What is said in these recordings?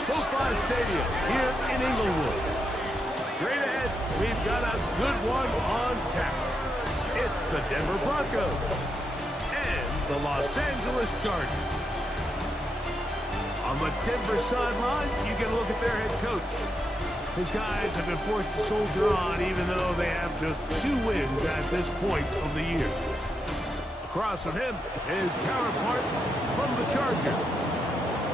SoFi Stadium here in Inglewood. Straight ahead, we've got a good one on tap. It's the Denver Broncos and the Los Angeles Chargers. On the Denver sideline, you get a look at their head coach. His guys have been forced to soldier on even though they have just 2 wins at this point of the year. Across from him, his counterpart from the Chargers.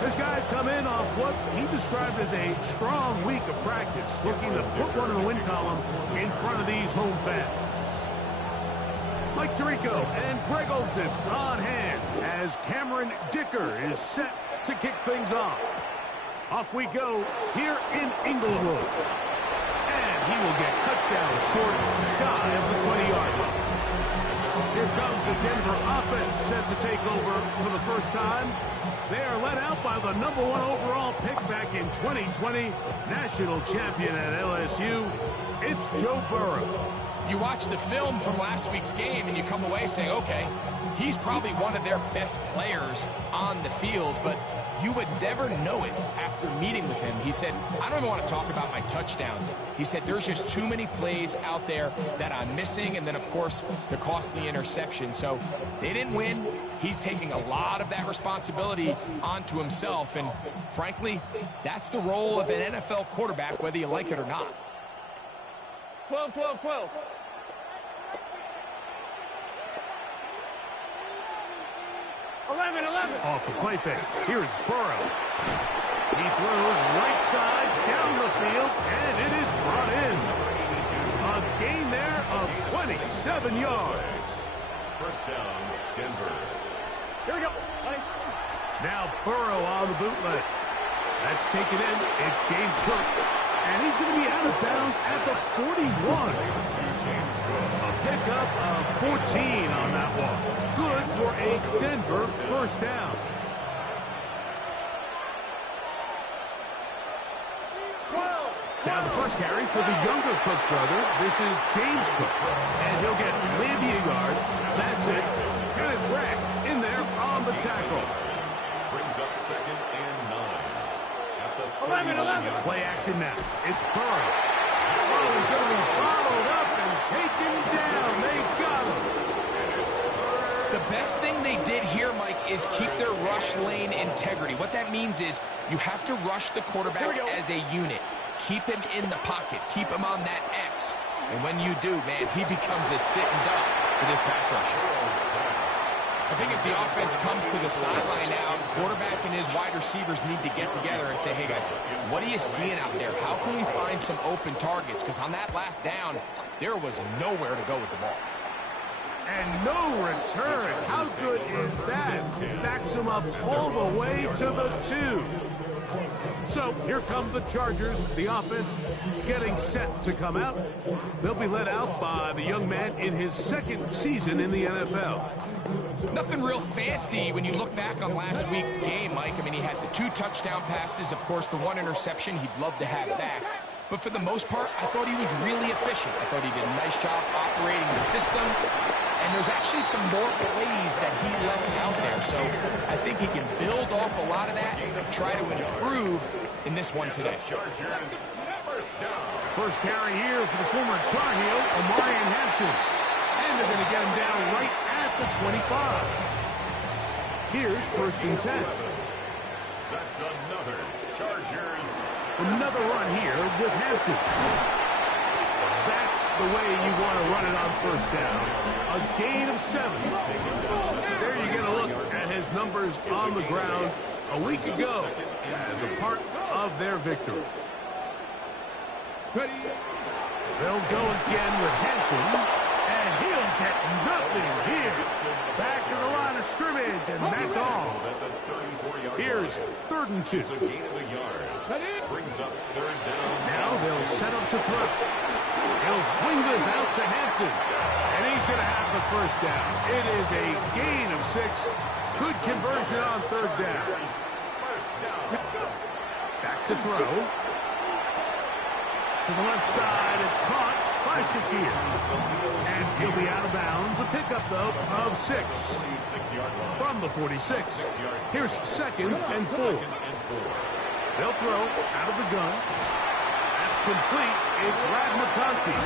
His guys come in off what he described as a strong week of practice, looking to put one in the win column in front of these home fans. Mike Tirico and Greg Olsen on hand as Cameron Dicker is set to kick things off. Off we go here in Inglewood. And he will get cut down short, shy of the 20-yard line. Here comes the Denver offense set to take over for the first time. They are led out by the #1 overall pick back in 2020, national champion at LSU. It's Joe Burrow. You watch the film from last week's game and you come away saying, okay, he's probably one of their best players on the field, but you would never know it after meeting with him. He said, I don't even want to talk about my touchdowns. He said, there's just too many plays out there that I'm missing. And then, of course, the costly interception. So they didn't win. He's taking a lot of that responsibility onto himself. And frankly, that's the role of an NFL quarterback, whether you like it or not. 12, 12, 12. Off the play fake. Here's Burrow. He throws right side down the field, and it is brought in. A gain there of 27 yards. First down, Denver. Here we go. Now Burrow on the bootleg. That's taken in. It's James Cook. And he's going to be out of bounds at the 41. A pickup of 14 on that one. Good for a Denver first down. Now the first carry for the younger Cook brother. This is James Cook. And he'll get maybe a yard. That's it. Kenneth Brack in there on the tackle. Brings up 2nd and 9. At the 11. Play action now. It's Burrow. Oh, he's going to be followed up and taken down. They got him. The best thing they did here, Mike, is keep their rush lane integrity. What that means is you have to rush the quarterback as a unit. Keep him in the pocket. Keep him on that X. And when you do, man, he becomes a sitting duck for this pass rusher. I think as the offense comes to the sideline now, the quarterback and his wide receivers need to get together and say, hey, guys, what are you seeing out there? How can we find some open targets? Because on that last down, there was nowhere to go with the ball. And no return. How good is that? Backs him up all the way to the 2. So here come the Chargers, the offense getting set to come out. They'll be led out by the young man in his 2nd season in the NFL. Nothing real fancy when you look back on last week's game, Mike. I mean, he had the 2 touchdown passes, of course, the 1 interception he'd love to have back. But for the most part, I thought he was really efficient. I thought he did a nice job operating the system. And there's actually some more plays that he left out there. So I think he can build off a lot of that and try to improve in this one today. First carry here for the former Tar Heel, Omarion Hampton. And they're going to get him down right at the 25. Here's 1st and 10. That's another Chargers. Another run here with Hampton. That's the way you want to run it on first down. A gain of 7. There you get a look at his numbers on the ground a week ago as a part of their victory. They'll go again with Hampton, and he'll get nothing here. Back to the line of scrimmage, and that's all. Here's 3rd and 2. Brings up 3rd down. Now they'll set up to throw. He'll swing this out to Hampton, and he's going to have the first down. It is a gain of 6. Good conversion on 3rd down. Back to throw. To the left side, it's caught by Shakir. And he'll be out of bounds. A pickup, though, of 6 from the 46. Here's 2nd and 4. They'll throw out of the gun. That's complete. It's Rad McConkey.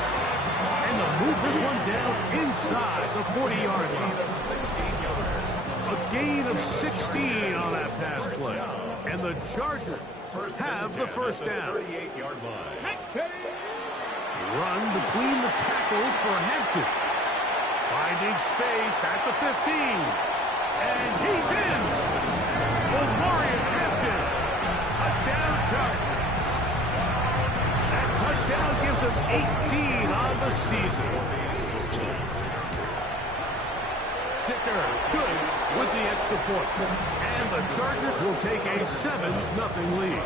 And they'll move this one down inside the 40-yard line. A gain of 16 on that pass play. And the Chargers have the first down. Run between the tackles for Hampton. Finding space at the 15. And he's in. Omarion Hampton. Touchdown Chargers. That touchdown gives him 18 on the season. Kicker, good with the extra point. And the Chargers will take a 7-0 lead.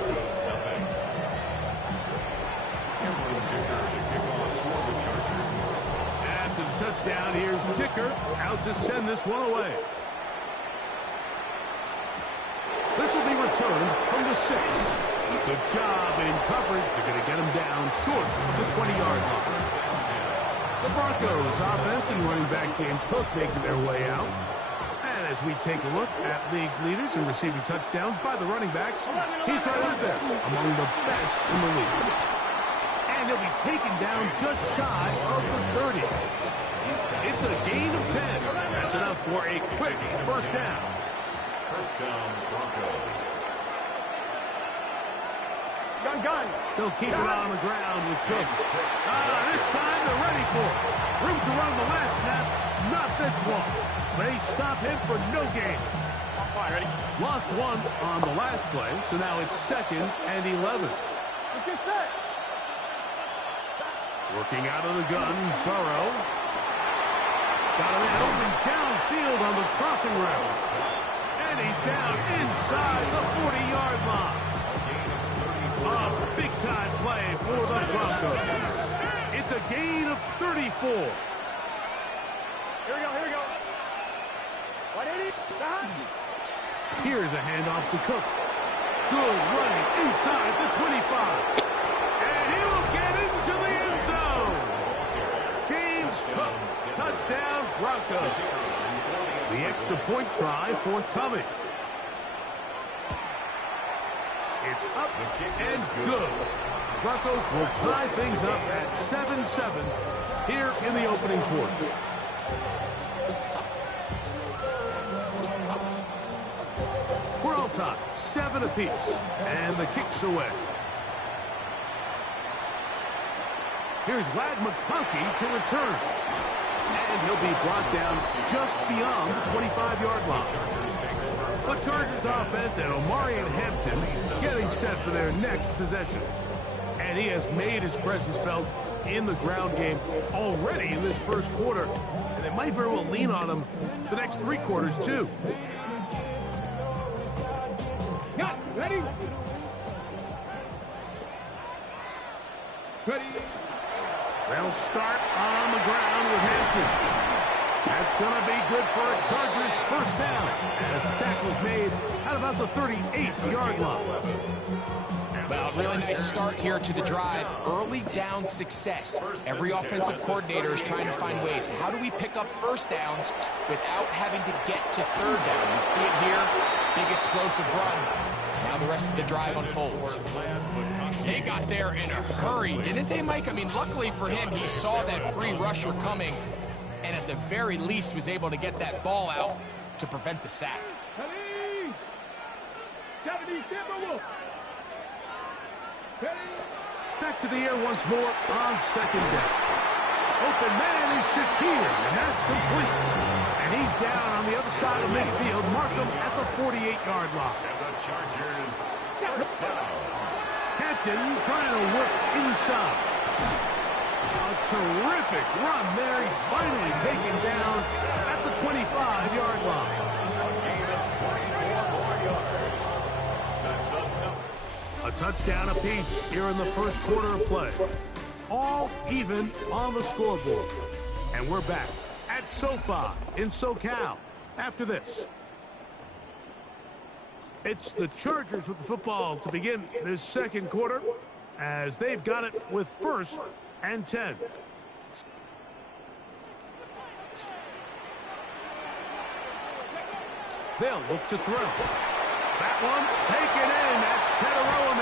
After the touchdown, here's Ticker out to send this one away. This will be returned from the 6. Good job in coverage. They're going to get him down short of the 20-yard line. The Broncos offense and running back James Cook making their way out. And as we take a look at league leaders in receiving touchdowns by the running backs, he's right up there among the best in the league. And he'll be taken down just shy of the 30. It's a gain of 10. That's enough for a quick first down. First down, Broncos. Gun. They'll keep it on the ground with Cook. This time they're ready for it. Room to run the last snap. Not this one. They stop him for no gain. Ready? Lost one on the last play, so now it's 2nd and 11. Let's get set. Working out of the gun, Burrow. Got a man open downfield on the crossing route. And he's down inside the 40-yard line. A big-time play for the Broncos. It's a gain of 34. Here we go. 180. Here's a handoff to Cook. Good running inside the 25. And he'll get into the end zone. James Cook, touchdown Broncos. The extra point try forthcoming. It's up and good. Broncos will tie things up at 7-7 here in the opening quarter. We're all tied, 7 apiece, and the kick's away. Here's Rad McConkey to return. And he'll be brought down just beyond the 25-yard line. The Chargers offense and Omarion Hampton getting set for their next possession. And he has made his presence felt in the ground game already in this first quarter. And they might very well lean on him the next 3 quarters, too. Got ready. They'll start on the ground with Hampton. That's going to be good for a Chargers first down as the tackle's made at about the 38-yard line. Well, really nice start here to the drive. Early down success. Every offensive coordinator is trying to find ways. How do we pick up first downs without having to get to third down? We see it here. Big explosive run. Now the rest of the drive unfolds. They got there in a hurry, didn't they, Mike? I mean, luckily for him, he saw that free rusher coming, and at the very least was able to get that ball out to prevent the sack. Back to the air once more on second down. Open man is Shakir, and that's complete. And he's down on the other side of midfield. Markham at the 48-yard line. And the Chargers first down. Hampton trying to work inside. A terrific run there. He's finally taken down at the 25-yard line. A gain of 24 more yards. That's up. A touchdown apiece here in the first quarter of play. All even on the scoreboard. And we're back at SoFi in SoCal after this. It's the Chargers with the football to begin this second quarter as they've got it with 1st and 10. They'll look to throw. That one taken in. That's Tedoroa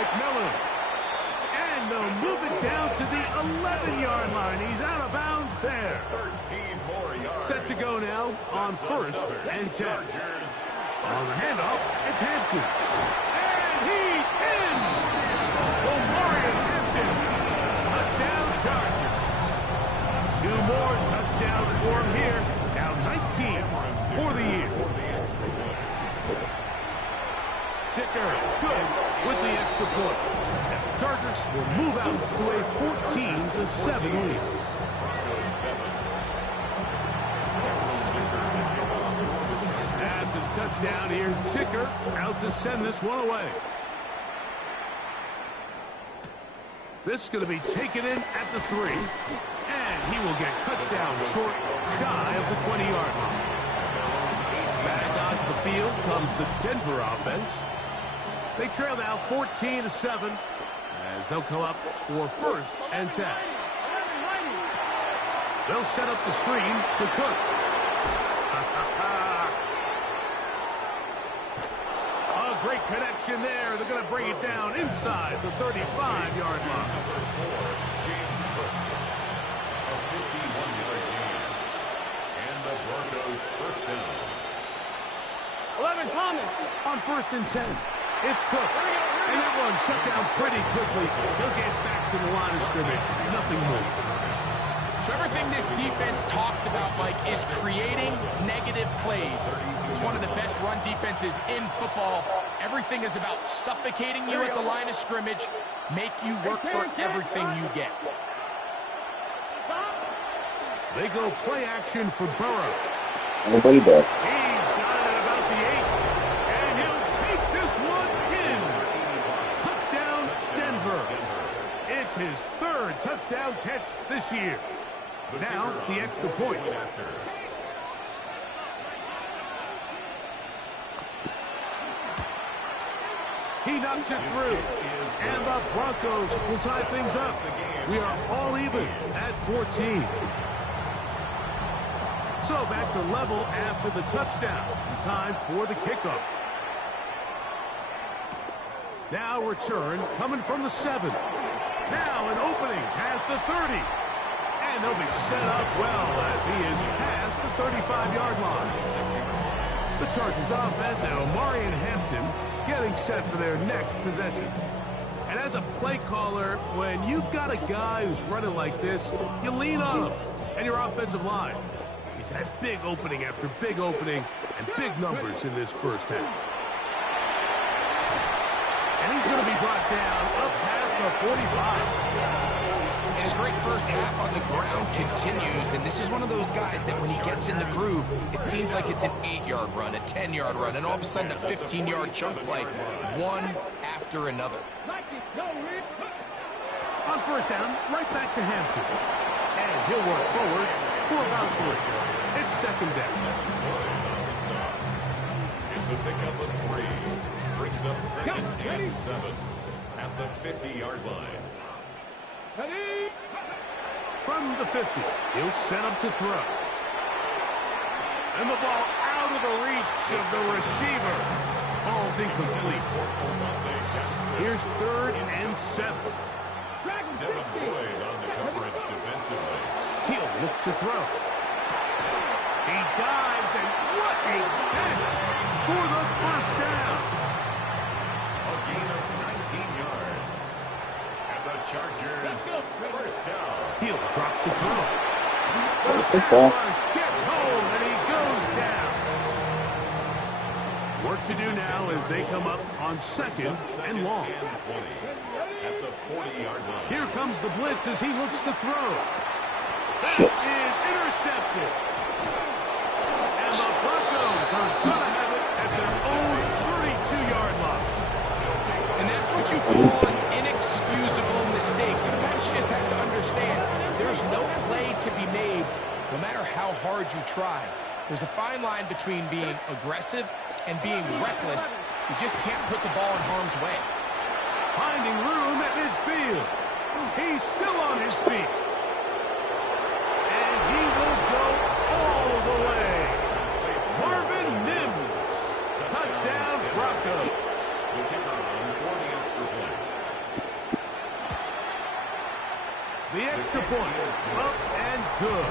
they'll move it down to the 11-yard line. He's out of bounds there. 13 more yards. Set to go now on 1st and 10. On the handoff, it's Hampton. And he's in! Omarion Hampton. Touchdown Chargers. 2 more touchdowns for him here. Now 19 for the year. Dicker is good with the extra point. And the Chargers will move out to a 14-7 lead. Pass and touchdown. Here's Dicker out to send this one away. This is going to be taken in at the 3. And he will get cut down short, shy of the 20-yard line. Back onto the field comes the Denver offense. They trail now 14-7 as they'll come up for 1st and 10. They'll set up the screen to Cook. A great connection there. They're going to bring it down inside the 35-yard line. James Cook. A 51-yard gain. And the Broncos first down. 11, Thomas. On 1st and 10, it's Cook. And that one shut down pretty quickly. He'll get back to the line of scrimmage. Nothing more. So everything this defense talks about, Mike, is creating negative plays. It's one of the best run defenses in football. Everything is about suffocating you at the line of scrimmage, make you work for everything you get. They go play action for Burrow. Nobody does. He's got it at about the 8. And he'll take this one in. Touchdown, Denver. It's his 3rd touchdown catch this year. Now, the extra point. He knocks it through. And the Broncos will tie things up. We are all even at 14. So back to level after the touchdown. Time for the kickoff. Now return coming from the 7. Now an opening past the 30. And they'll be set up well as he is past the 35-yard line. The Chargers offense and Omarion Hampton getting set for their next possession. And as a play caller, when you've got a guy who's running like this, you lean on him and your offensive line. He's had big opening after big opening and big numbers in this first half. And he's going to be brought down up past the 45. And his great first half on the ground continues, and this is one of those guys that when he gets in the groove, it seems like it's an 8-yard run, a 10-yard run, and all of a sudden a 15-yard chunk play, one after another. On 1st down, right back to Hampton. And he'll work forward for about 3. It's 2nd down. It's a pickup of 3. Brings up 2nd and 7 at the 50-yard line. From the 50, he'll set up to throw. And the ball out of the reach of the receiver. Ball's incomplete. Here's 3rd and 7. Devin Boyd on the coverage defensively. He'll look to throw. He dives, and what a catch for the first down. A gain of 19 yards. And the Chargers first down. He'll drop to throw. I think Pass so. rush gets home, and he goes down. Work to do now as they come up on 2nd and long. And 20 at the 40-yard line. Here comes the blitz as he looks to throw. Shit. That is intercepted. And the Broncos are going to have it at their own 32-yard line. And that's what you call an inexcusable mistake. Sometimes you just have to understand there's no play to be made no matter how hard you try. There's a fine line between being aggressive and being reckless. You just can't put the ball in harm's way. Finding room at midfield. He's still on his feet. And he will go all the way. Marvin Mims. Touchdown, Broncos. The kicker on for the extra point. extra point. Up and good.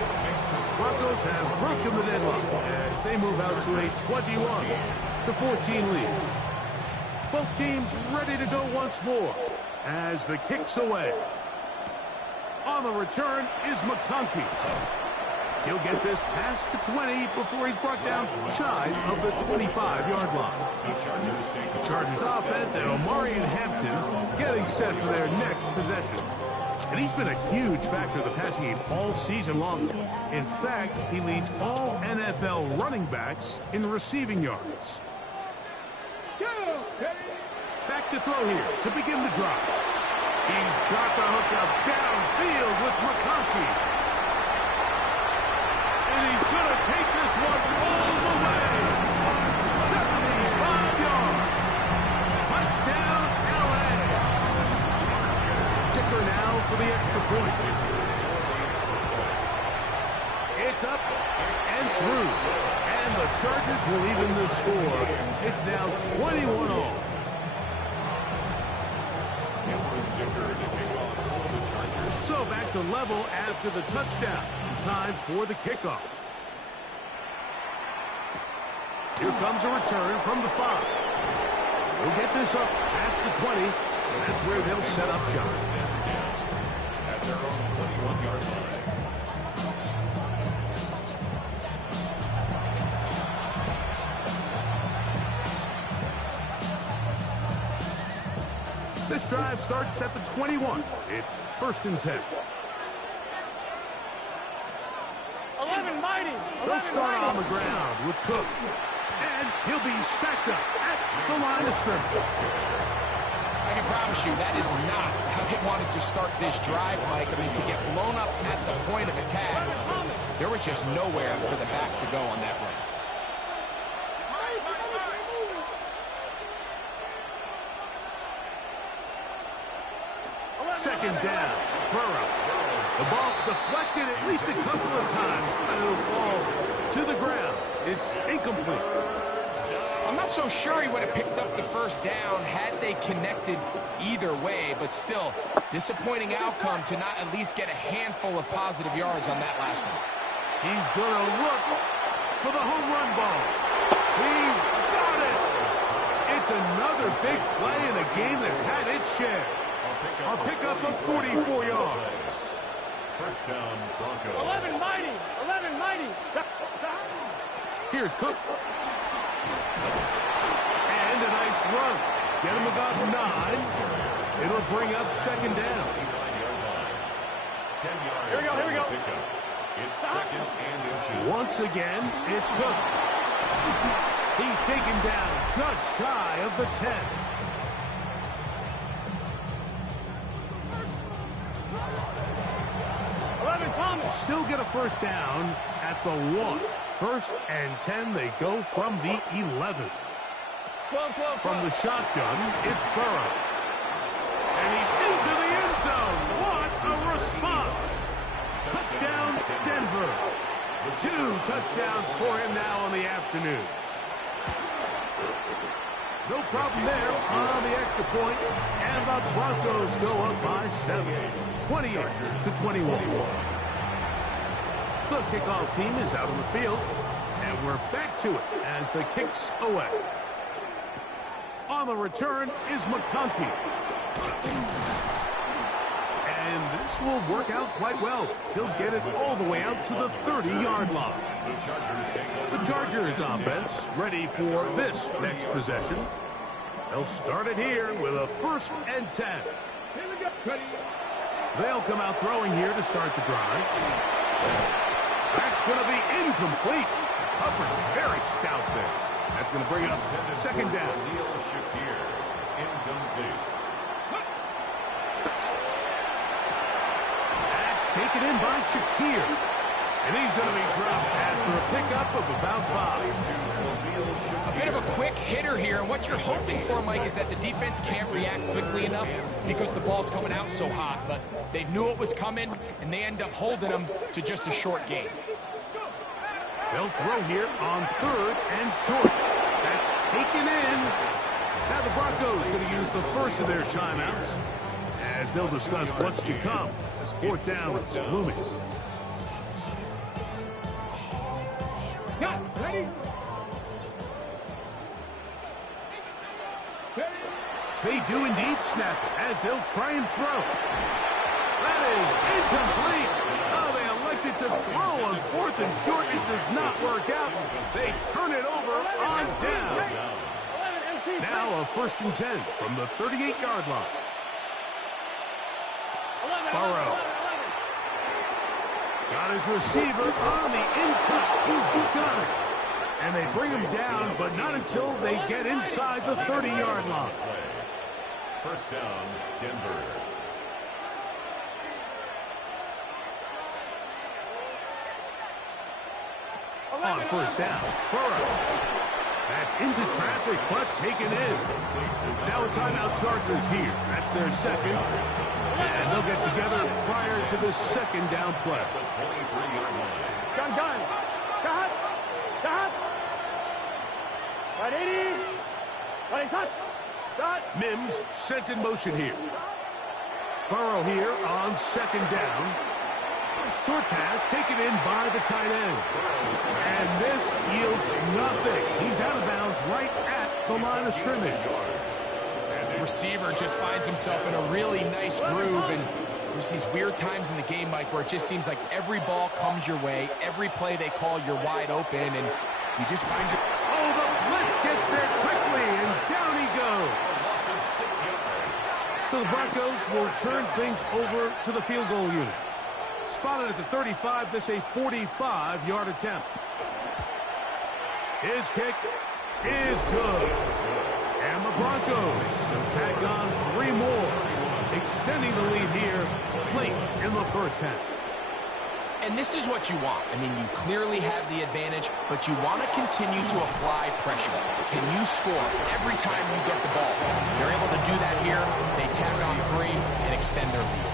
Broncos have broken the deadlock as they move out to a 21-14 lead. Both teams ready to go once more as the kick's away. On the return is McConkey. He'll get this past the 20 before he's brought down shy of the 25-yard line. The Chargers offense and Omarion Hampton getting set for their next possession. And he's been a huge factor in the passing game all season long. In fact, he leads all NFL running backs in receiving yards. Back to throw here to begin the drive. He's got the hook up downfield with McConkey. And he's going to take this one all the way. 75 yards. Touchdown, L.A. Kicker now for the extra point. It's up and through. And the Chargers will even the score. It's now 21-all. So back to level after the touchdown. Time for the kickoff. Here comes a return from the 5. We'll get this up past the 20, and that's where they'll set up shop. At their own 21-yard line. This drive starts at the 21. It's 1st and 10. 11 mighty. They'll start on the ground with Cook. And he'll be stacked up at the line of scrimmage. I can promise you that is not how they wanted to start this drive, Mike. I mean, to get blown up at the point of attack, there was just nowhere for the back to go on that run. Second down, Burrow. The ball deflected at least a couple of times, but it'll fall to the ground. It's incomplete. I'm not so sure he would have picked up the first down had they connected either way, but still, disappointing outcome to not at least get a handful of positive yards on that last one. He's going to look for the home run ball. He's got it. It's another big play in a game that's had its share. A pickup of 44 yards. First down, Broncos. 11 mighty. 11 mighty. Here's Cook. And a nice run. Get him about 9. It'll bring up second down. 10 yards. Here we go, here we go. Pickup. It's second and inches. Once again, it's Cook. He's taken down just shy of the 10. Still get a first down at the 1. 1st and 10, they go from the 11. From the shotgun, it's Burrow. And he's into the end zone. What a response. Touchdown, Denver. 2 touchdowns for him now on the afternoon. No problem there on the extra point. And the Broncos go up by 7. 28-21. The kickoff team is out on the field, and we're back to it as the kick's away. On the return is McConkey. And this will work out quite well. He'll get it all the way out to the 30-yard line. The Chargers offense ready for this next possession. They'll start it here with a 1st and 10. They'll come out throwing here to start the drive. That's going to be incomplete. Hubbard's very stout there. That's going to bring up second down. That's taken in by Shakir. And he's going to be dropped after a pickup of about 5. A bit of a quick hitter here, and what you're hoping for, Mike, is that the defense can't react quickly enough because the ball's coming out so hot. But they knew it was coming, and they end up holding them to just a short gain. They'll throw here on 3rd and short. That's taken in. Now the Broncos going to use the first of their timeouts as they'll discuss what's to come as fourth down is looming. Ready? They do indeed snap it as they'll try and throw. That is incomplete. Oh, they elected to throw on fourth and short. It does not work out. They turn it over on down. Now a 1st and 10 from the 38-yard line. Burrow. Got his receiver on the in-cut. He's got it. And they bring him down, but not until they get inside the 30-yard line. First down, Denver. On first down, Burrow. That's into traffic, but taken in. Now a timeout Chargers here. That's their second. And they'll get together prior to the second down play. The 23-yard line. Gun. Got. Right 80. Right hot. Got. Mims sent in motion here. Burrow here on second down. Short pass taken in by the tight end. And this yields nothing. He's out of bounds right at the line of scrimmage. The receiver just finds himself in a really nice groove, and there's these weird times in the game, Mike, where it just seems like every ball comes your way, every play they call, you're wide open, and you just find your... Oh, the blitz gets there quickly, and down he goes. So the Broncos will turn things over to the field goal unit. Spotted at the 35, this a 45-yard attempt. His kick is good. And the Broncos will tack on 3 more, extending the lead here late in the first half. And this is what you want. I mean, you clearly have the advantage, but you want to continue to apply pressure. Can you score every time you get the ball? They're able to do that here. They tack on 3 and extend their lead.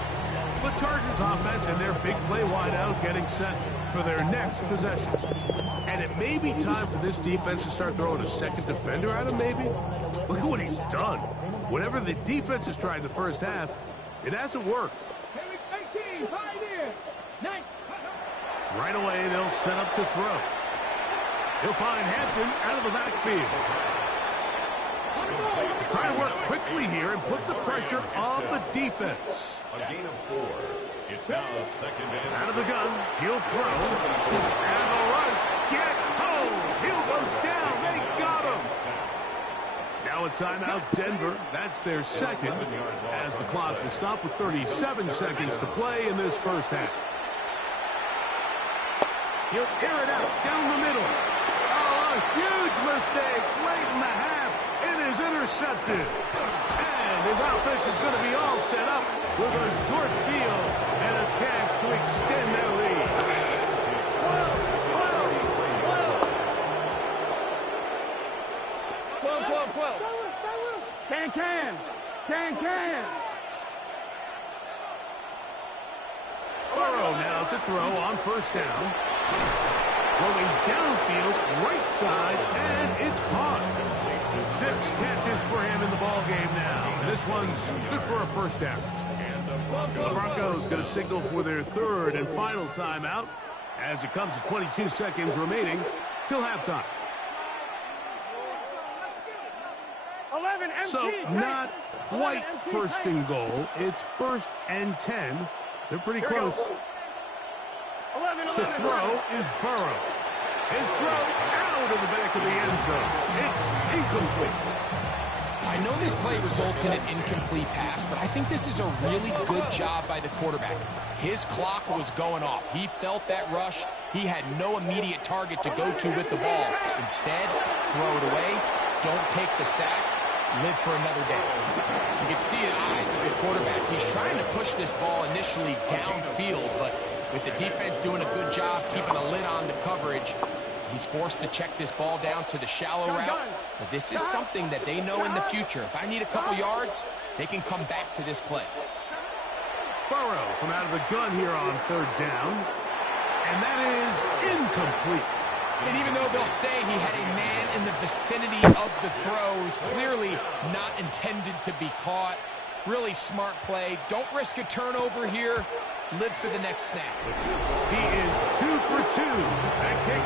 The Chargers offense and their big play wideout getting set for their next possession. And it may be time for this defense to start throwing a second defender at him, maybe. Look at what he's done. Whatever the defense has tried in the first half, it hasn't worked. Right away, they'll set up to throw. He'll find Hampton out of the backfield. Try to work quickly here and put the pressure on the defense. A gain of 4. It's now second and out of the gun. He'll throw. And the rush gets home. He'll go down. They got him. Now a timeout, Denver. That's their second, as the clock will stop with 37 seconds to play in this first half. He'll air it out down the middle. Oh, a huge mistake late in the half. It is intercepted. And his offense is going to be all set up with a short field and a chance to extend their lead. 12. Can. Burrow now to throw on first down. Rolling downfield, right side, and it's caught. 6 catches for him in the ball game now. This one's good for a first down. The Broncos going to signal for their third and final timeout as it comes to 22 seconds remaining till halftime. So not quite first and goal. It's 1st and 10. They're pretty close. To throw is Burrow. His throw out of the back of the end zone. It's incomplete. I know this play results in an incomplete pass, but I think this is a really good job by the quarterback. His clock was going off. He felt that rush. He had no immediate target to go to with the ball. Instead, throw it away. Don't take the sack. Live for another day. You can see in the eyes of the quarterback. He's trying to push this ball initially downfield, but with the defense doing a good job keeping a lid on the coverage, he's forced to check this ball down to the shallow route. But this is something that they know in the future. If I need a couple yards, they can come back to this play. Burrow from out of the gun here on 3rd down. And that is incomplete. And even though they'll say he had a man in the vicinity of the throws, clearly not intended to be caught, Really smart play. Don't risk a turnover here. Live for the next snap. He is 2 for 2. That kick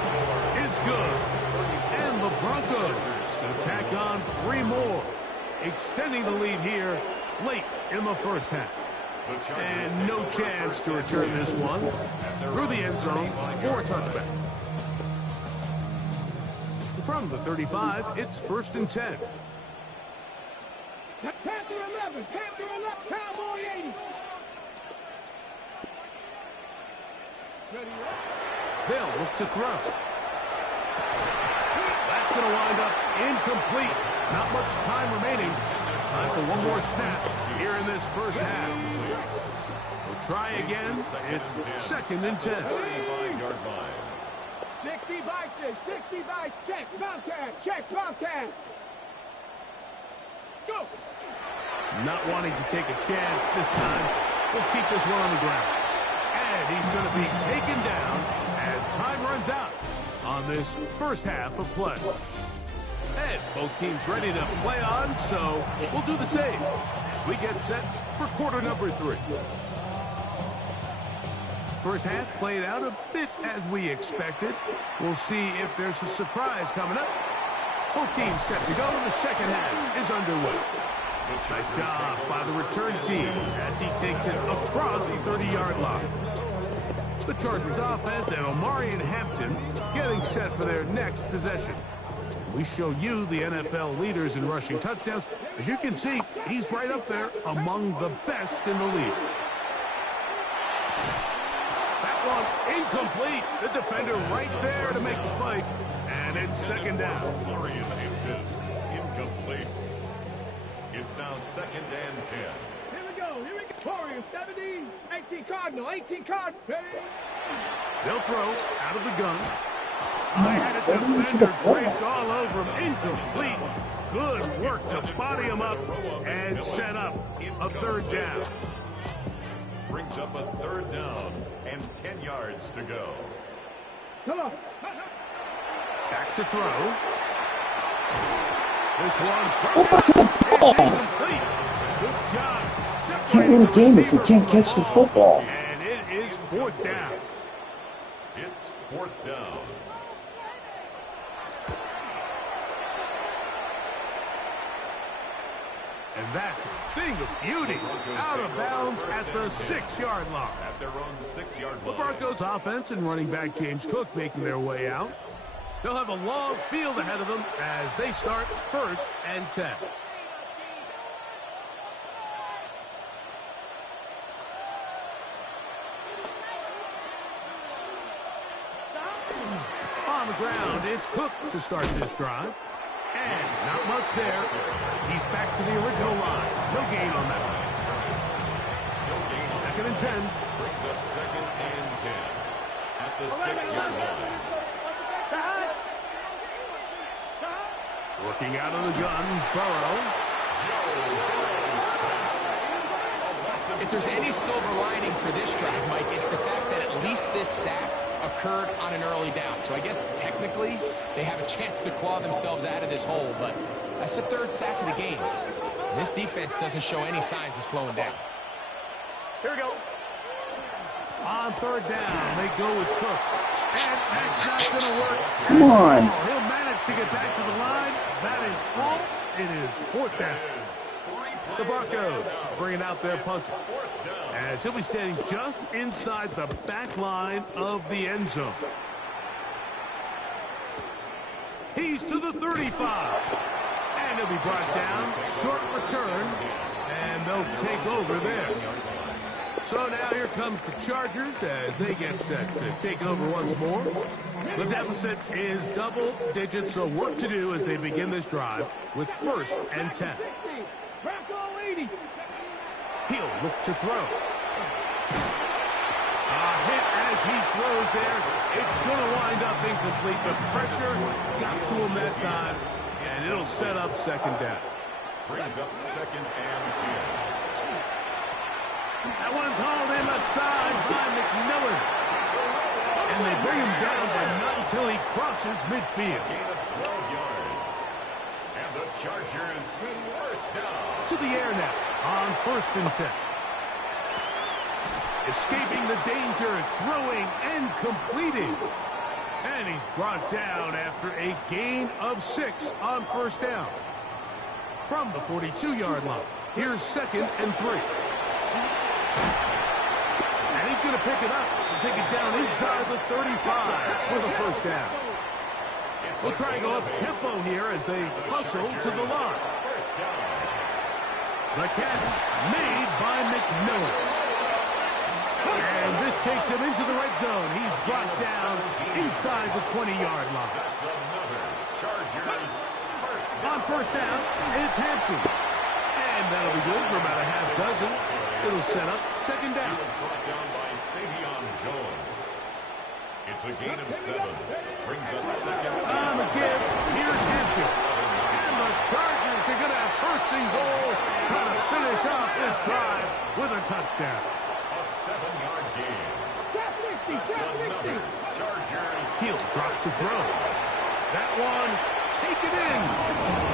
is good. And the Broncos attack on 3 more, extending the lead here late in the first half. And no chance to return this one through the end zone for a touchback. So from the 35, it's 1st and 10. Panther 11, Panther 11, Cowboy 80. They'll look to throw. That's going to wind up incomplete. Not much time remaining. Time for one more snap here in this first half. We'll try again. It's 2nd and 10. 60 by 6, 60 by check, Bobcat, check, Bobcat. Go! Not wanting to take a chance this time. We'll keep this one on the ground. And he's going to be taken down as time runs out on this first half of play. And both teams ready to play on, so we'll do the same as we get set for quarter number 3. First half played out a bit as we expected. We'll see if there's a surprise coming up. Both teams set to go, and the second half is underway. Nice job by the return team as he takes it across the 30-yard line. The Chargers offense and Omarion Hampton getting set for their next possession. We show you the NFL leaders in rushing touchdowns. As you can see, he's right up there among the best in the league. That one incomplete. The defender right there to make the fight. And it's 2nd down. Omarion Hampton, incomplete. It's now 2nd and 10. Here we go, here we go. Warriors 17, 18 Cardinal, 18 Cardinal. They'll throw out of the gun. I had a defender draped all over him. Incomplete. Good work to body him up and set up a 3rd down. Brings up a 3rd down and 10 yards to go. Come on. Back to throw. This one's Back to the ball. incomplete. Good job. Can't win a game if we can't catch the football. And it is 4th down. It's 4th down. And that's a thing of beauty. Out of bounds at the 6-yard line. At their own 6-yard The line. Broncos offense and running back James Cook making their way out. They'll have a long field ahead of them as they start 1st and 10. On the ground, it's Cook to start this drive. And not much there. He's back to the original line. No gain on that one. 2nd and 10. Brings up 2nd and 10. At the 6-yard line. Working out of the gun, Burrow. If there's any silver lining for this drive, Mike, it's the fact that at least this sack occurred on an early down. So I guess technically they have a chance to claw themselves out of this hole, but that's the 3rd sack of the game. And this defense doesn't show any signs of slowing down. Here we go. On 3rd down, they go with Cook. And that's not going to work. Come on. He'll manage to get back to the line. That is all. It is 4th down. The Broncos bringing out their punter, as he'll be standing just inside the back line of the end zone. He's to the 35. And he'll be brought down. Short return. And they'll take over there. So now here comes the Chargers as they get set to take over once more. The deficit is double digits, so work to do as they begin this drive with 1st and 10. Bronco 80. He'll look to throw. A hit as he throws there. It's going to wind up incomplete. The pressure got to him that time, and it'll set up 2nd down. Brings up 2nd and 10. That one's hauled in the side by McMillan. And they bring him down, but not until he crosses midfield. Gain of 12 yards. And the Chargers first down. To the air now on 1st and 10. Escaping the danger, throwing and completing. And he's brought down after a gain of 6 on 1st down. From the 42-yard line, here's 2nd and 3. And he's going to pick it up and take it down inside the 35 for the 1st down. We'll try and go up tempo here as they hustle to the line. The catch made by McMillan. And this takes him into the red zone. He's brought down inside the 20-yard line. On 1st down, it's Hampton. And that'll be good for about a half dozen. It'll set up 2nd down. It's a gain of 7. Brings up 2nd. On the give, here's Hampton. And the Chargers are going to have 1st and goal, trying to finish off this drive with a touchdown. A 7-yard gain. That's another Chargers. He'll drop the throw. That one, take it in.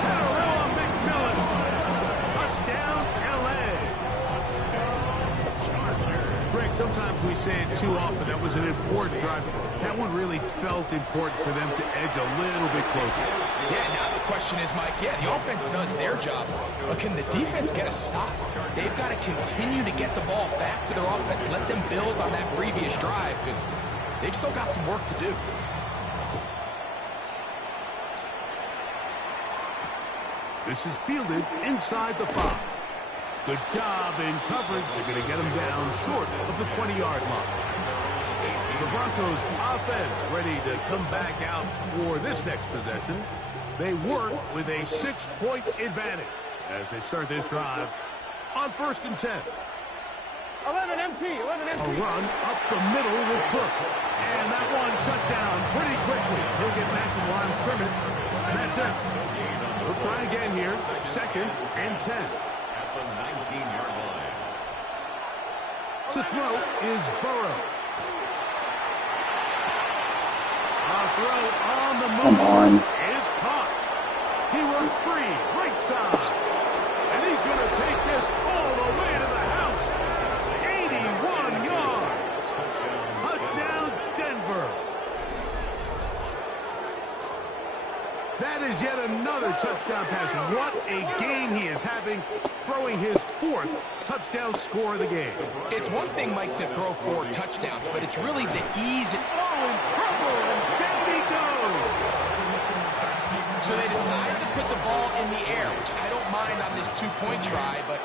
Tyrell McMillan. Touchdown, L.A. Greg, sometimes we say it too often. That was an important drive. That one really felt important for them to edge a little bit closer. Yeah, now the question is, Mike, the offense does their job, but can the defense get a stop? They've got to continue to get the ball back to their offense. Let them build on that previous drive because they've still got some work to do. This is fielded inside the 5. Good job in coverage. They're going to get him down short of the 20-yard line. The Broncos offense ready to come back out for this next possession. They work with a 6-point advantage as they start this drive on 1st and 10. 11 MT. A run up the middle with Cook. And that one shut down pretty quickly. He'll get back to the line of scrimmage. And that's it. We'll try again here. 2nd and 10. At the 19-yard line. To throw is Burrow. A throw on the move. Come on. Is caught. He runs free, right side. And he's going to take this all the way to the house. 81 yards. Touchdown, Denver. That is yet another touchdown pass. What a game he is having, throwing his 4th touchdown score of the game. It's one thing, Mike, to throw 4 touchdowns, but it's really the ease. Oh, in trouble, and down he goes. So they decided to put the ball in the air, which I don't mind on this 2-point try, but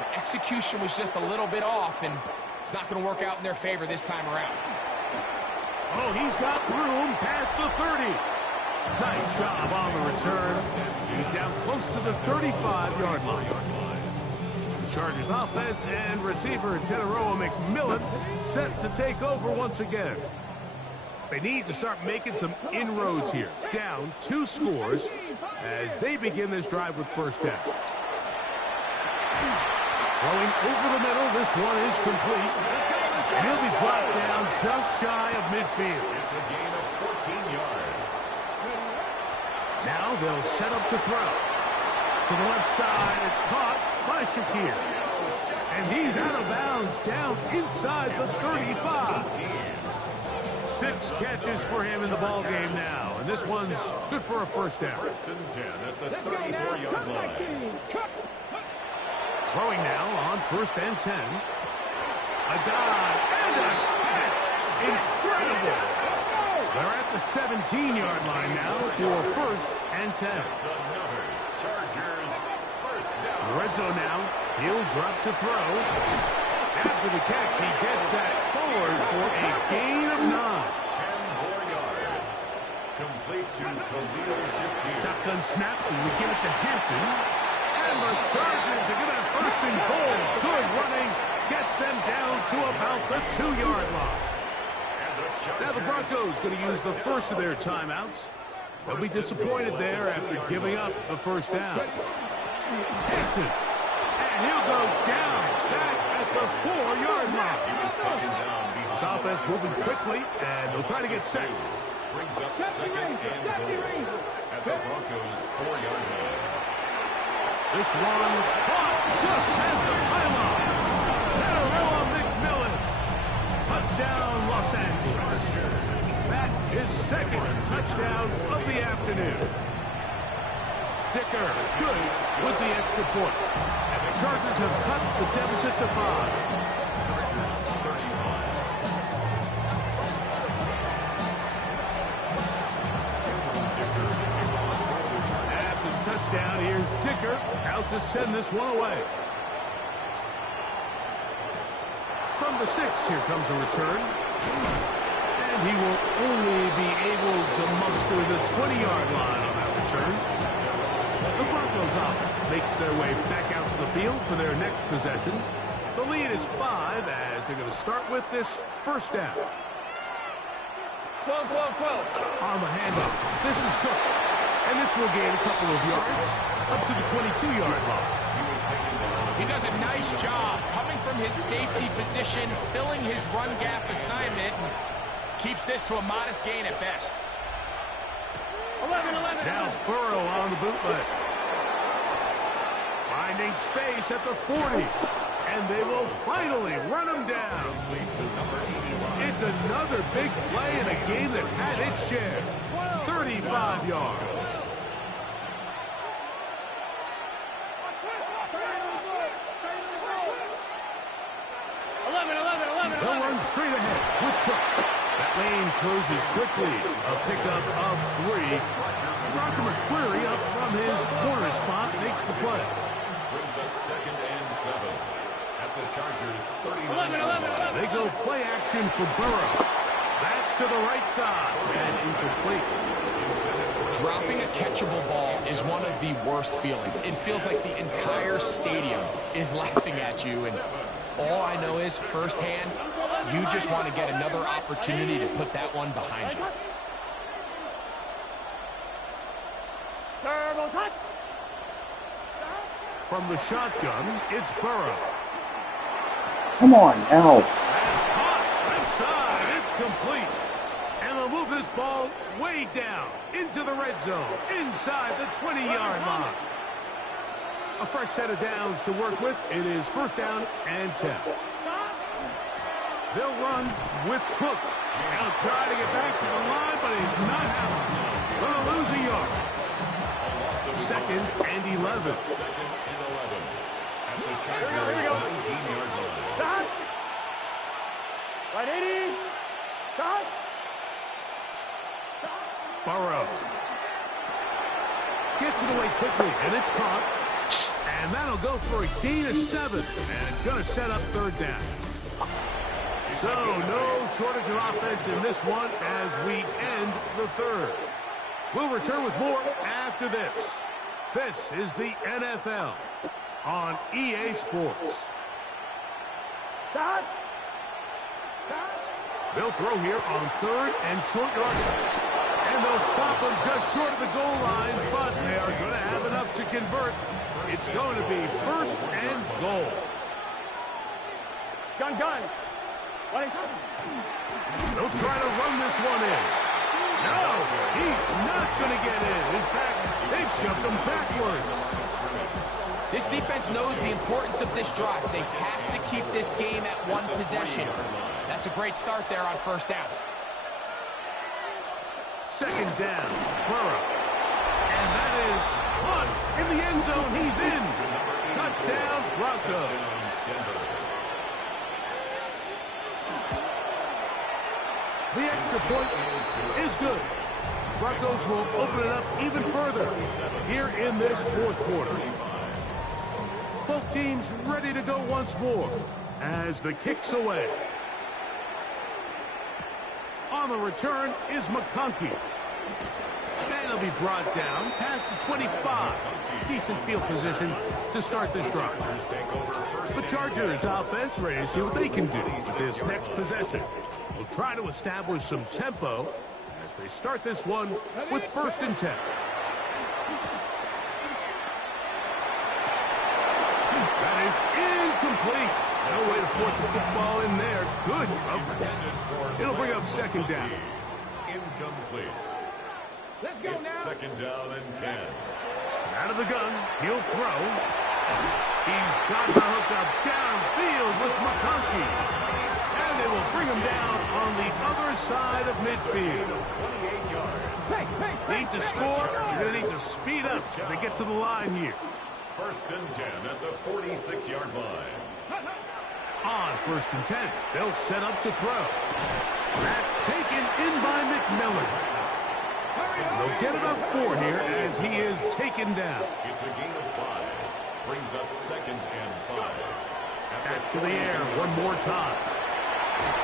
the execution was just a little bit off, and it's not going to work out in their favor this time around. Oh, he's got room past the 30. Nice job on the return. He's down close to the 35-yard line. The Chargers offense and receiver Teteroa McMillan set to take over once again. They need to start making some inroads here. Down 2 scores as they begin this drive with 1st down. Throwing over the middle, this one is complete. And he'll be brought down just shy of midfield. It's a gain of 14 yards. Now they'll set up to throw. To the left side, it's caught by Shakir. And he's out of bounds down inside the 35. 6 catches for him in the ball game now. And this one's good for a 1st down. 1st and 10 at the 34-yard line. Throwing now on 1st and 10. A dive and a catch. Incredible. They're at the 17-yard line now for 1st and 10. It's another Chargers first down. Red zone now. He'll drop to throw. After the catch, he gets that forward for a gain of 9. 10 more yards. Complete to Khalil Shakir. Shotgun snap, and we give it to Hampton. And the Chargers are going to have 1st and goal. Good running. Gets them down to about the 2-yard line. Now the Broncos going to use the first of their timeouts. They'll be disappointed there after giving up the 1st down. Hampton. And he'll go down back at the 4-yard line. This offense moving quickly, and they'll try to get set. Brings up 2nd and goal at the Broncos 4-yard line. This one caught just past the pylon. McMillan. Touchdown, Los Angeles. That is second touchdown of the afternoon. Dicker, good with the extra point. And the Chargers have cut the deficit to 5. Chargers 35. After the touchdown, here's Dicker out to send this one away. From the 6, here comes a return. And he will only be able to muster the 20-yard line on that return. The Broncos offense makes their way back out to the field for their next possession. The lead is 5 as they're going to start with this first down. 12, 12, 12. On the handoff, this is Cook. And this will gain a couple of yards up to the 22-yard line. He does a nice job coming from his safety position, filling his run gap assignment, and keeps this to a modest gain at best. 11. Now Burrow on the bootleg. Finding space at the 40. And they will finally run him down. It's another big play in a game that's had its share. 35 yards. They'll run straight ahead with Cook. That lane closes quickly. A pickup of 3. Roger McCreary up from his corner spot makes the play. Brings up 2nd and 7 at the Chargers 39. They go play action for Burrow. That's to the right side and incomplete. Dropping a catchable ball is one of the worst feelings. It feels like the entire stadium is laughing at you, and all I know is firsthand, you just want to get another opportunity to put that one behind you. From the shotgun, it's Burrow. Come on now. That's caught. Left side. It's complete. And they'll move this ball way down into the red zone, inside the 20-yard line. A fresh set of downs to work with. It is first down and 10. They'll run with Cook. He'll try to get back to the line, but he's not happening. Going to lose a yard. 2nd and 11. 2nd and 11 at the Chargers 19-yard line. Stop. Right 80. Stop. Burrow gets it away quickly, and it's caught. And that'll go for a gain of 7, and it's going to set up 3rd down. So no shortage of offense in this one as we end the 3rd. We'll return with more after this. This is the NFL on EA Sports. Stop. They'll throw here on 3rd and short yardage. And they'll stop them just short of the goal line, but they are going to have enough to convert. It's going to be 1st and goal. Gun. They'll try to run this one in. No, he's not going to get in. In fact, they've shoved him backwards. This defense knows the importance of this drive. They have to keep this game at 1 possession. That's a great start there on 1st down. 2nd down, Burrow. And that is caught in the end zone. He's in. Touchdown, Broncos. The extra point is good. Broncos will open it up even further here in this 4th quarter. Both teams ready to go once more as the kick's away. On the return is McConkey. And he'll be brought down past the 25. Decent field position to start this drive. The Chargers offense ready to see what they can do with this next possession. We'll try to establish some tempo as they start this one with 1st and 10. That is incomplete. No way to force the football in there. Good coverage. It'll bring up 2nd down. Incomplete. Let's go It's now. 2nd down and 10. Out of the gun, he'll throw. He's got the hook up downfield with McConkey. And they will bring him down on the other side of midfield. 28 yards. Need to score, you're going to need to speed up if they get to the line here. First and 10 at the 46-yard line. On first and 10, they'll set up to throw. That's taken in by McMillan. They'll get about 4 here as he is taken down. It's a gain of 5. Brings up second and 5. Back to the air one more time.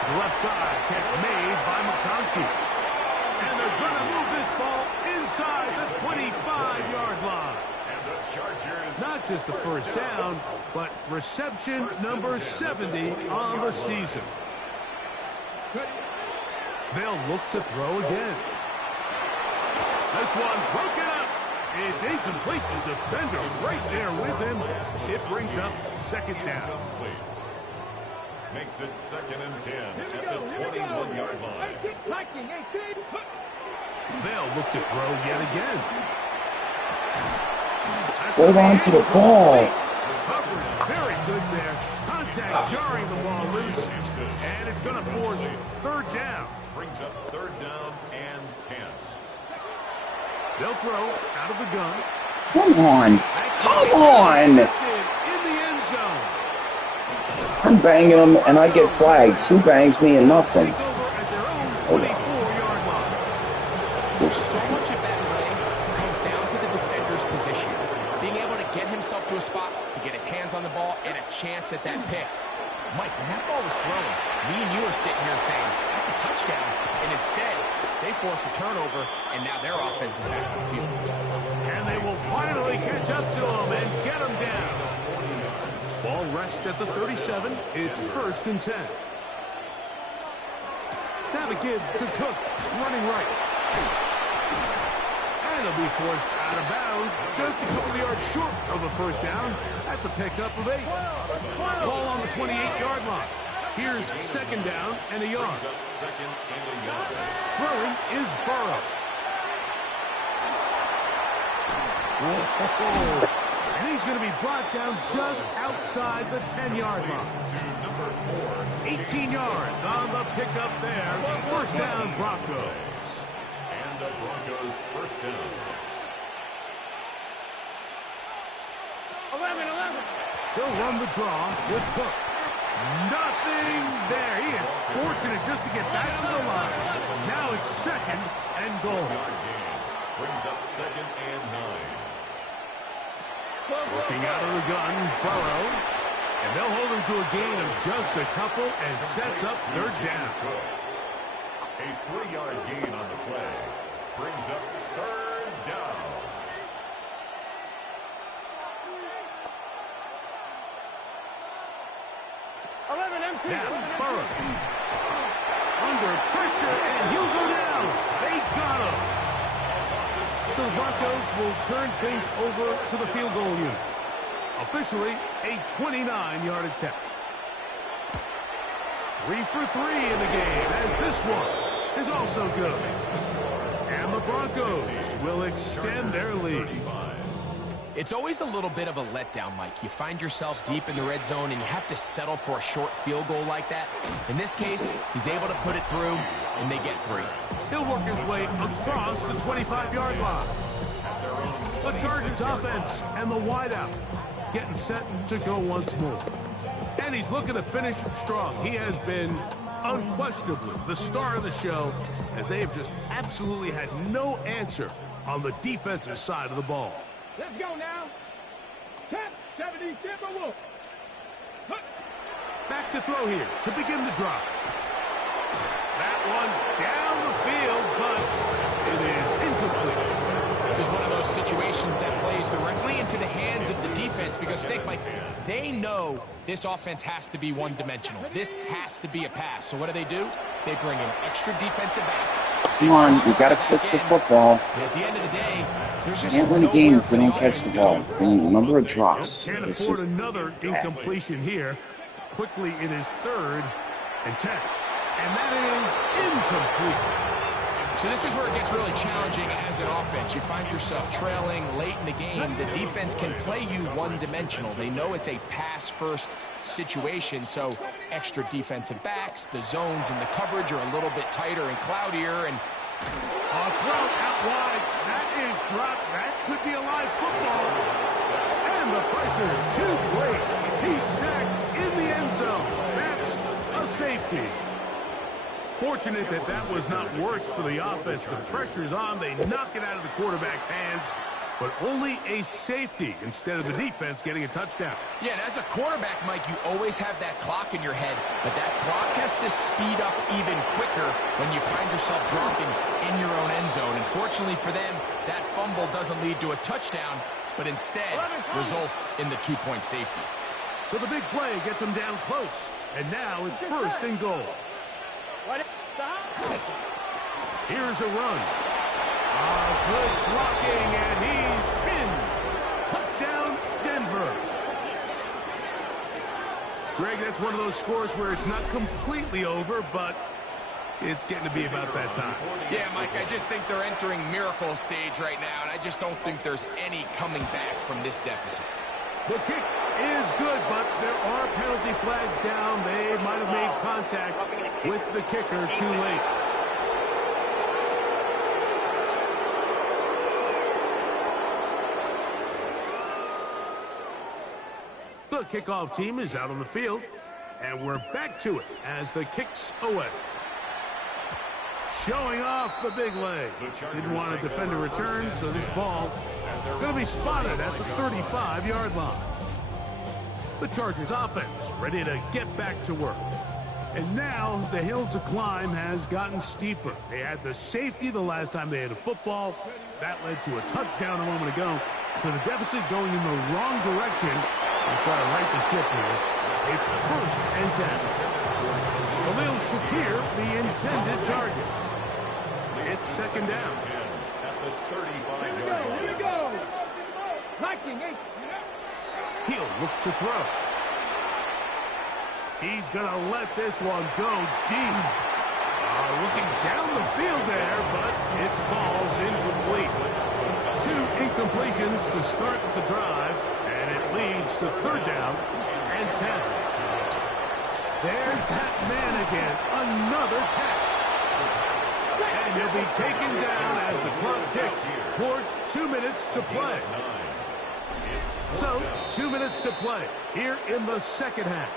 The left side, catch made by McConkey. And they're going to move this ball inside the 25-yard line. And the Chargers. Not just a first down, but reception number 70 on the season. They'll look to throw again. This one broken up. It's incomplete. The defender right there with him. It brings up second down. Makes it second and 10 at the 21-yard line. They'll look to throw yet again. Hold on to the ball. Very good there. Contact jarring the ball loose. And it's going to force third down. Brings up third down and 10. They'll throw out of the gun. Come on. Come on. In the end zone. I'm banging them and I get flags. Who bangs me and nothing? Take over at their own 24-yard line. So much of that play comes down to the defender's position. Being able to get himself to a spot, to get his hands on the ball, and a chance at that pick. Mike, when that ball was thrown, me and you are sitting here saying, that's a touchdown. And instead, they force a turnover, and now their offense is back to the field. And they will finally catch up to him and get him down. Ball rests at the 37. It's first and 10. Now the give to Cook, running right. And he'll be forced out of bounds, just a couple of yards short of a first down. That's a pickup of 8. Ball on the 28-yard line. Here's second down and a yard. Second and a yard. Throwing is Burrow. Whoa. And he's going to be brought down just outside the 10-yard line. To number 4. 18 yards on the pickup there. First down, Broncos. And the Broncos first down. 11. He'll run the draw with Cook. Nothing there. He is fortunate just to get back to the line. Now it's second and goal. Yard gain. Brings up second and 9. Working out of the gun, Burrow. And they'll hold him to a gain of just a couple and sets up third down. A 3-yard gain on the play. Brings up third down. Now Burrow. Under pressure, and he'll go down. They got him. So the Broncos will turn things over to the field goal unit. Officially, a 29-yard attempt. 3 for 3 in the game, as this one is also good. And the Broncos will extend their lead. It's always a little bit of a letdown, Mike. You find yourself deep in the red zone, and you have to settle for a short field goal like that. In this case, he's able to put it through, and they get 3. He'll work his way across the 25-yard line. The Chargers offense and the wideout getting set to go once more. And he's looking to finish strong. He has been unquestionably the star of the show, as they have just absolutely had no answer on the defensive side of the ball. Let's go now. 10, 70, Timberwolf. Back to throw here to begin the drive. That one down the field, but it is incomplete. This is one of those situations that plays directly into the hands of the defense because they know this offense has to be one-dimensional. This has to be a pass. So what do? They bring in extra defensive backs. Come on, we gotta catch the football. And at the end of the day, there's just Can't win a game if we don't catch the ball. Remember a drops. Can't It's afford just another incompletion here. Quickly, it is 3rd and 10. And that is incomplete. So this is where it gets really challenging as an offense. You find yourself trailing late in the game. The defense can play you one-dimensional. They know it's a pass-first situation, so extra defensive backs, the zones and the coverage are a little bit tighter and cloudier. And a throw out wide. That is dropped. That could be a live football. And the pressure is too great. He's sacked in the end zone. That's a safety. Fortunate that that was not worse for the offense. The pressure's on. They knock it out of the quarterback's hands, but only a safety instead of the defense getting a touchdown. Yeah, and as a quarterback, Mike, you always have that clock in your head, but that clock has to speed up even quicker when you find yourself dropping in your own end zone. And fortunately for them, that fumble doesn't lead to a touchdown, but instead results in the two-point safety. So the big play gets them down close, and now it's first and goal. Here's a run. Good blocking, and he's in. Touchdown, Denver. Greg, that's one of those scores where it's not completely over, but it's getting to be about that time. Yeah, Mike, I just think they're entering miracle stage right now, and I just don't think there's any coming back from this deficit. The kick is good, but there are penalty flags down. They might have made contact with the kicker too late. The kickoff team is out on the field, and we're back to it as the kick's away. Showing off the big leg. Didn't want to defend a return, so this ball going to be spotted at the 35-yard line. The Chargers offense ready to get back to work. And now the hill to climb has gotten steeper. They had the safety the last time they had a football. That led to a touchdown a moment ago. So the deficit going in the wrong direction. We'll try to right the ship here. It's first and 10. Khalil Shakir, the intended target. It's second down. At the 35-yard line. Here we go. Blocking. He'll look to throw. He's going to let this one go deep. Looking down the field there, but it falls incomplete. 2 incompletions to start the drive, and it leads to third down and 10. There's that man again. Another catch. And he'll be taken down as the clock ticks towards 2 minutes to play. So, 2 minutes to play here in the second half.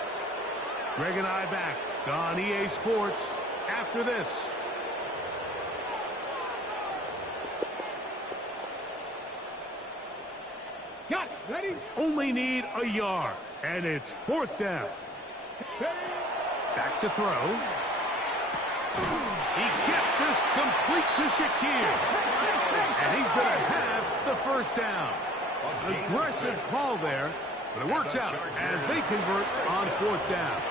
Greg and I back on EA Sports after this. Got it. Ready? Only need a yard, and it's fourth down. Back to throw. He gets this complete to Shakir. And he's going to have the first down. Aggressive call there, but it works out as they convert on fourth down.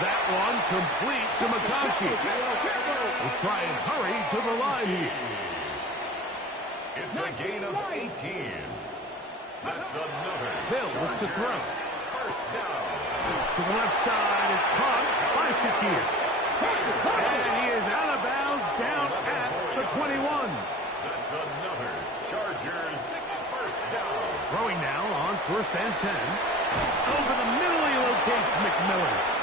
That one complete to McConkey. We'll try and hurry to the line here. It's a gain of 18. That's another. They'll look to throw. First down. To the left side, it's caught by Shakir. And he is out of bounds down at the 21. That's another Chargers first down. Throwing now on first and 10. Over the middle he locates McMillan.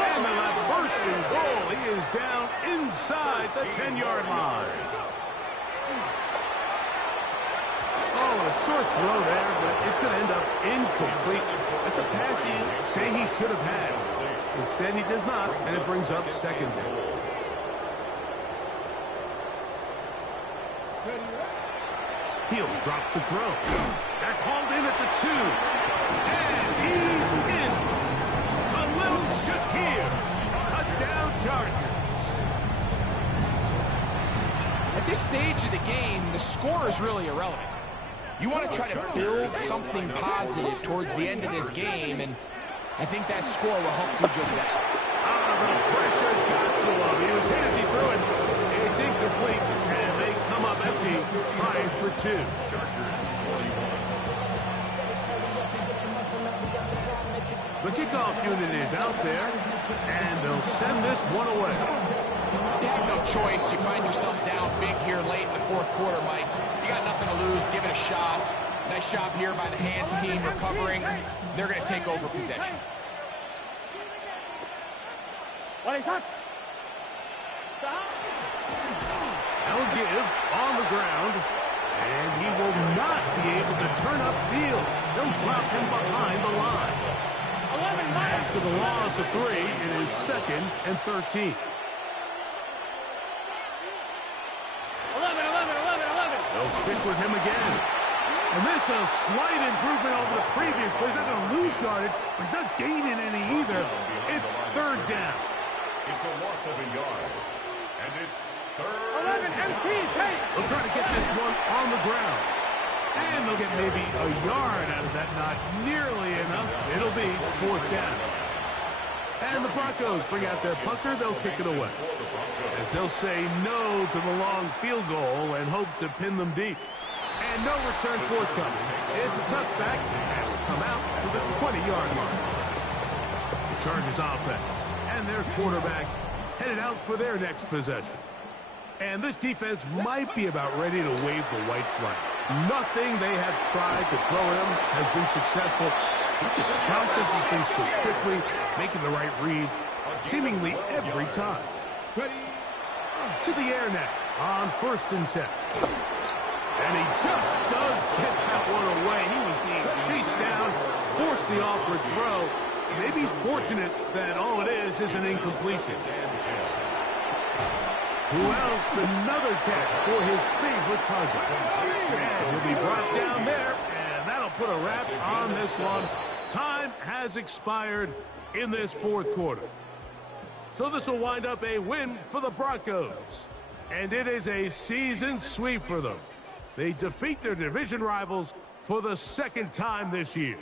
And the left bursting goal. He is down inside the 10-yard line. Oh, a short throw there, but it's going to end up incomplete. That's a pass he say he should have had. Instead, he does not, and it brings up second down. He'll drop to throw. That's hauled in at the 2. And he's in. Khalil Shakir. Touchdown Chargers. At this stage of the game, the score is really irrelevant. You want to try to build something positive towards the end of this game, and I think that score will help do just that. The pressure got to him. He was hit as he threw it. It's incomplete, and they come up empty, trying for 2. The kickoff unit is out there, and they'll send this one away. You have no choice. You find yourself down big here late in the fourth quarter, Mike. You got nothing to lose. Give it a shot. Nice job here by the hands team recovering. They're going to take over possession. They'll give on the ground, and he will not be able to turn upfield. They'll drop him behind the line. After the loss of 3, it is 2nd and 13. 11. They'll stick with him again. And this is a slight improvement over the previous play. He's not going to lose yardage, but he's not gaining any either. It's 3rd down. It's a loss of a yard. And it's 3rd. 11, MP, take. They'll try to get this one on the ground. And they'll get maybe a yard out of that. Not nearly enough. It'll be 4th down. And the Broncos bring out their punter. They'll kick it away, as they'll say no to the long field goal and hope to pin them deep. And no return forthcoming. It's a touchback, and will come out to the 20-yard line. The Chargers offense and their quarterback headed out for their next possession. And this defense might be about ready to wave the white flag. Nothing they have tried to throw at him has been successful. He just processes things so quickly, making the right read seemingly every time. To the air now on 1st and 10. And he just does get that one away. He was being chased down, forced the awkward throw. Maybe he's fortunate that all it is an incompletion. Who else? Another catch for his favorite target. And he'll be brought down there, and that'll put a wrap on this one. Time has expired in this 4th quarter. So this will wind up a win for the Broncos. And it is a season sweep for them. They defeat their division rivals for the 2nd time this year.